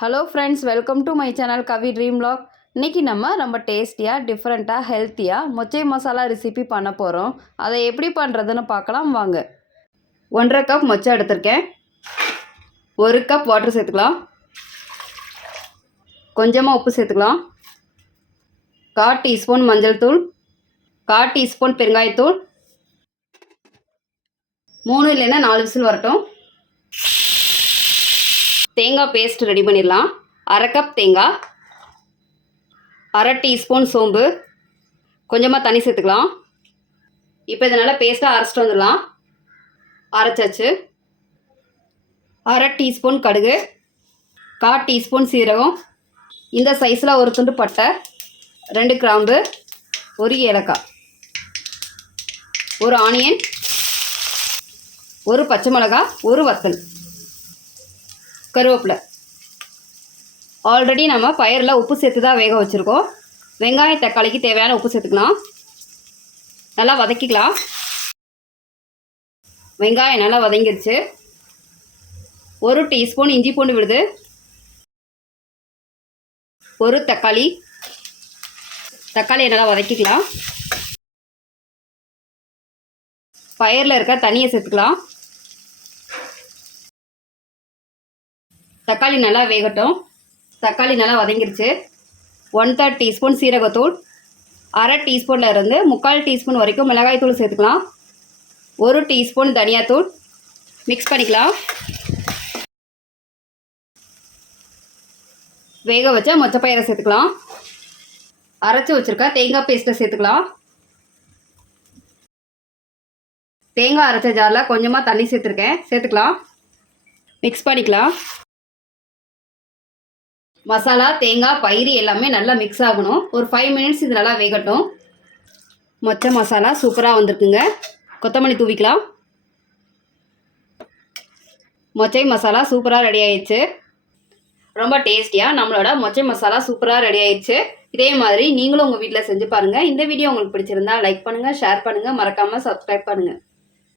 Hello friends, welcome to my channel Kavi dream vlog. இன்றைக்கி நம்ம டேஸ்டியாக டிஃப்ரெண்ட்டாக ஹெல்த்தியாக மொச்சை மசாலா ரெசிபி பண்ண போகிறோம். அதை எப்படி பண்ணுறதுன்னு பார்க்கலாம் வாங்க. 1.5 கப் மொச்சை எடுத்திருக்கேன். 1 கப் வாட்டர் சேர்த்துக்கலாம். கொஞ்சமாக உப்பு சேர்த்துக்கலாம். 1/4 டீஸ்பூன் மஞ்சள் தூள், 1/4 டீஸ்பூன் பெருங்காயத்தூள். 3 இல்லைன்னா 4 விசில் வரட்டும். தேங்காய் பேஸ்ட் ரெடி பண்ணிடலாம். 1/2 கப் தேங்காய், 1/2 டீஸ்பூன் சோம்பு, கொஞ்சமாக தண்ணி சேர்த்துக்கலாம். இப்போ இதனால் பேஸ்ட்டாக அரைச்சிட்டு வந்துடலாம். அரைச்சாச்சு. 1/2 டீஸ்பூன் கடுகு, 1/4 டீஸ்பூன் சீரகம், இந்த சைஸில் ஒரு துண்டு பட்டை, 2 கிராம்பு, 1 ஏலக்காய், 1 ஆனியன், 1 பச்சை மிளகாய், 1 வத்தல், கருவேப்பிலை. ஆல்ரெடி நம்ம பயிரில் உப்பு சேர்த்து தான் வேக வச்சுருக்கோம். வெங்காயம் தக்காளிக்கு தேவையான உப்பு சேர்த்துக்கலாம். நல்லா வதக்கிக்கலாம். வெங்காயம் நல்லா வதங்கிடுச்சு. 1 டீஸ்பூன் இஞ்சி பூண்டு விழுது, 1 தக்காளியை நல்லா வதக்கிக்கலாம். பயிரில் இருக்க தண்ணியை சேர்த்துக்கலாம். தக்காளி நல்லா வேகட்டும். தக்காளி நல்லா வதங்கிருச்சு. 1/3 டீஸ்பூன் சீரகத்தூள், 1/2 டீஸ்பூனில் இருந்து 3/4 டீஸ்பூன் வரைக்கும் மிளகாய் தூள் சேர்த்துக்கலாம். 1 டீஸ்பூன் தனியாத்தூள். மிக்ஸ் பண்ணிக்கலாம். வேக வச்ச மொச்சப்பயிரை சேர்த்துக்கலாம். அரைச்சி வச்சுருக்க தேங்காய் பேஸ்ட்டை சேர்த்துக்கலாம். தேங்காய் அரைச்ச ஜாரில் கொஞ்சமாக தண்ணி சேர்த்துக்கலாம். மிக்ஸ் பண்ணிக்கலாம். மசாலா, தேங்காய், பயிறு எல்லாமே நல்லா மிக்ஸ் ஆகணும். ஒரு 5 மினிட்ஸ் இது நல்லா வேகட்டும். மொச்சை மசாலா சூப்பராக வந்திருக்குங்க. கொத்தமல்லி தூவிக்கலாம். மொச்சை மசாலா சூப்பராக ரெடி ஆயிடுச்சு. ரொம்ப டேஸ்டியாக நம்மளோட மொச்சை மசாலா சூப்பராக ரெடி ஆயிடுச்சு. இதே மாதிரி நீங்களும் உங்கள் வீட்டில் செஞ்சு பாருங்கள். இந்த வீடியோ உங்களுக்கு பிடிச்சிருந்தா லைக் பண்ணுங்கள், ஷேர் பண்ணுங்கள், மறக்காமல் சப்ஸ்கிரைப் பண்ணுங்கள்.